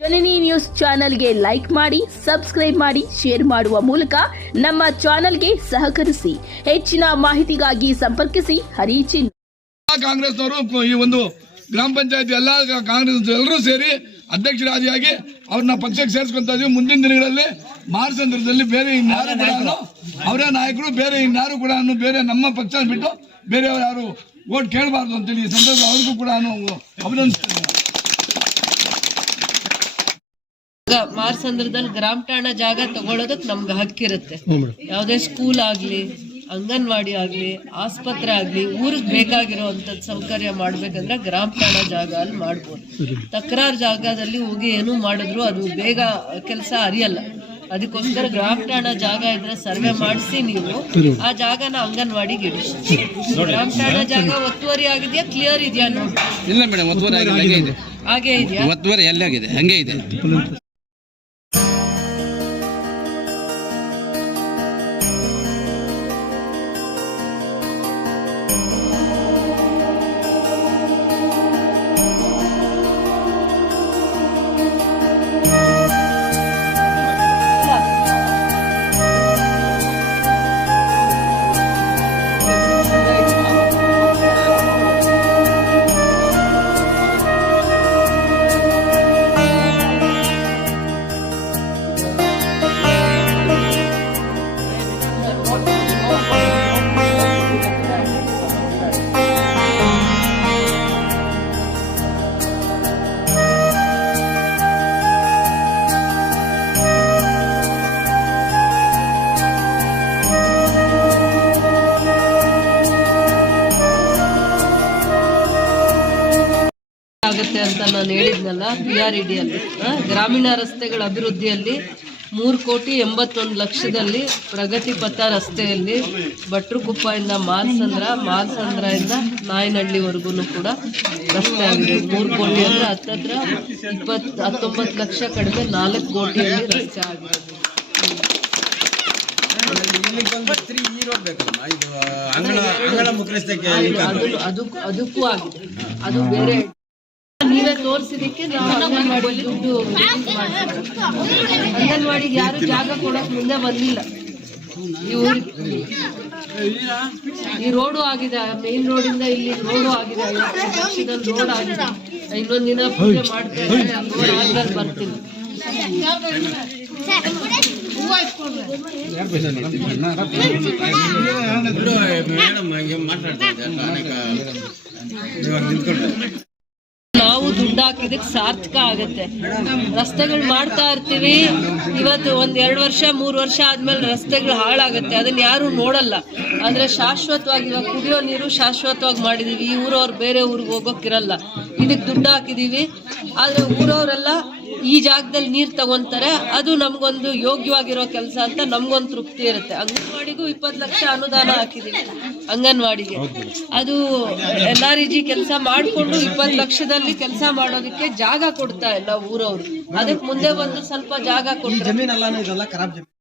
ಜನನಿ news ಚಾನೆಲ್ಗೆ like ಮಾಡಿ, subscribe ಮಾಡಿ, ಶೇರ್ ಮಾಡುವ ಮೂಲಕ ನಮ್ಮ ಚಾನೆಲ್ಗೆ ಸಹಕರಿಸಿ. ಹೆಚ್ಚಿನ ಮಾಹಿತಿಗಾಗಿ ಸಂಪರ್ಕಿಸಿ ಹರಿಚಿನ್. ಕಾಂಗ್ರೆಸ್ನವರು ಈ ಒಂದು ಗ್ರಾಮ ಪಂಚಾಯತ್ ಎಲ್ಲ ಕಾಂಗ್ರೆಸ್ ಎಲ್ಲರೂ ಸೇರಿ ಅಧ್ಯಕ್ಷರಾದಿಯಾಗಿ ಅವ್ರನ್ನ ಪಕ್ಷಕ್ಕೆ ಸೇರಿಸ್ಕೊಂತ ಇದೀವಿ. ಮುಂದಿನ ದಿನಗಳಲ್ಲಿ ಮಾರ್ಚಂದ್ರದಲ್ಲಿ ಬೇರೆ ಇನ್ಯಾರು ಕೂಡ ಅವರೇ ನಾಯಕರು, ಬೇರೆ ಇನ್ಯಾರು ಕೂಡ ಬೇರೆ ನಮ್ಮ ಪಕ್ಷ ಬಿಟ್ಟು ಬೇರೆಯವರು ಯಾರು ಓಟ್ ಕೇಳಬಾರ್ದು ಅಂತೇಳಿ ಈ ಸಂದರ್ಭ ಅವ್ರಿಗೂ ಕೂಡ ಅಭಿನಂದಿಸ್ತೇನೆ. ಮಾರ್ಸಂದ್ರದಲ್ಲಿ ಗ್ರಾಮ ಠಾಣಾ ಜಾಗ ತಗೊಳ್ಳೋದಕ್ಕೆ ನಮ್ಗೆ ಹಕ್ಕಿರುತ್ತೆ. ಯಾವುದೇ ಸ್ಕೂಲ್ ಆಗ್ಲಿ, ಅಂಗನವಾಡಿ ಆಗ್ಲಿ, ಆಸ್ಪತ್ರೆ ಆಗ್ಲಿ, ಊರಿಗೆ ಬೇಕಾಗಿರುವಂತದ್ದು ಸೌಕರ್ಯ ಮಾಡ್ಬೇಕಂದ್ರೆ ಗ್ರಾಮ ಠಾಣಾ ಜಾಗ ಅಲ್ಲಿ ಮಾಡ್ಬೋದು. ತಕರಾರು ಜಾಗದಲ್ಲಿ ಹೋಗಿ ಏನು ಮಾಡಿದ್ರು ಅದು ಬೇಗ ಕೆಲಸ ಅರಿಯಲ್ಲ. ಅದಕ್ಕೋಸ್ಕರ ಗ್ರಾಮ ಠಾಣಾ ಜಾಗ ಇದ್ರೆ ಸರ್ವೆ ಮಾಡಿಸಿ ನೀವು ಆ ಜಾಗನ ಅಂಗನವಾಡಿಗೆ ಇಡಿ. ಗ್ರಾಮ ಠಾಣಾ ಜಾಗ ಒತ್ತುವರಿ ಆಗಿದೆಯಾ, ಕ್ಲಿಯರ್ ಇದೆಯಾ ನೋಡಿ. ಇಲ್ಲ ಮೇಡಮ್, ಒತ್ತುವರಿ ಆಗಿದೆ. ಹಾಗೆ ಇದೆಯಾ? ಒತ್ತುವರಿ ಎಲ್ಲಾಗಿದೆ, ಹಂಗೆ ಇದೆ. ಆಗುತ್ತೆ ಅಂತ ನಾನು ಹೇಳಿದ್ನಲ್ಲ, PRED ಅಲ್ಲಿ ಗ್ರಾಮೀಣ ರಸ್ತೆಗಳ ಅಭಿವೃದ್ಧಿಯಲ್ಲಿ 3,81,00,000ದಲ್ಲಿ ಪ್ರಗತಿ ಪಥ ರಸ್ತೆಯಲ್ಲಿ ಭಟ್ರುಕುಪ್ಪದಿಂದ ಮಾಲ್ಸಂದ್ರದಿಂದ ನಾಯನಹಳ್ಳಿವರೆಗೂ ಕೂಡ ರಸ್ತೆ ಆಗಿದೆ. 3 ಕೋಟಿ ಅಂದರೆ ಹತ್ತತ್ರ 19 ಲಕ್ಷ ಕಡಿಮೆ 4 ಕೋಟಿಯಲ್ಲಿ ರಸ್ತೆ ಆಗಿದೆ. ಅದಕ್ಕೂ ಆಗಿದೆ. ಅದು ಬೇರೆ ನೀವೇ ತೋರಿಸಿದಕ್ಕೆ ನಾವು ಅಂಗನವಾಡಿ ದುಡ್ಡು ಅಂಗನವಾಡಿಗೆ ಯಾರು ಜಾಗ ಕೊಡೋಕೆ ಮುಂದೆ ಬಂದಿಲ್ಲ. ಈ ರೋಡು ಆಗಿದೆ, ಮೇನ್ ರೋಡಿಂದ ಇಲ್ಲಿ ರೋಡು ಆಗಿದೆ, 50 ಲಕ್ಷದಲ್ಲಿ ರೋಡ್ ಆಗಿದೆ. ಇನ್ನೊಂದು ದಿನ ಪೂಜೆ ಮಾಡ್ತೇವೆ, ರೋಡ್ ಆದ್ಮೇಲೆ ಬರ್ತೀನಿ. ನಾವು ದುಡ್ಡು ಹಾಕಿದಕ್ಕೆ ಸಾರ್ಥಕ ಆಗುತ್ತೆ. ರಸ್ತೆಗಳು ಮಾಡ್ತಾ ಇರ್ತೀವಿ. ಇವತ್ತು 1-2 ವರ್ಷ 3 ವರ್ಷ ಆದ್ಮೇಲೆ ರಸ್ತೆಗಳು ಹಾಳಾಗುತ್ತೆ, ಅದನ್ನ ಯಾರು ನೋಡಲ್ಲ. ಆದ್ರೆ ಶಾಶ್ವತವಾಗಿ ಇವಾಗ ಕುಡಿಯೋ ನೀರು ಶಾಶ್ವತವಾಗಿ ಮಾಡಿದೀವಿ. ಈ ಊರವ್ರು ಬೇರೆ ಊರಿಗೆ ಹೋಗೋಕ್ಕಿರಲ್ಲ, ಇದಕ್ಕೆ ದುಡ್ಡು ಹಾಕಿದೀವಿ. ಆದ್ರೆ ಊರವರೆಲ್ಲ ಈ ಜಾಗದಲ್ಲಿ ನೀರು ತಗೊಂತಾರೆ. ಅದು ನಮ್ಗೊಂದು ಯೋಗ್ಯವಾಗಿರೋ ಕೆಲಸ ಅಂತ ನಮ್ಗೊಂದು ತೃಪ್ತಿ ಇರುತ್ತೆ. ಅಂಗನವಾಡಿಗೂ 20 ಲಕ್ಷ ಅನುದಾನ ಹಾಕಿದೀವಿ. ಅಂಗನವಾಡಿಗೆ ಅದು LRG ಕೆಲಸ ಮಾಡಿಕೊಂಡು 20 ಲಕ್ಷದಲ್ಲಿ ಕೆಲಸ ಮಾಡೋದಕ್ಕೆ ಜಾಗ ಕೊಡ್ತಾ ಇಲ್ಲ ಊರವರು. ಅದಕ್ಕೆ ಮುಂದೆ ಬಂದು ಸ್ವಲ್ಪ ಜಾಗ ಕೊಡ್ತಾರೆ.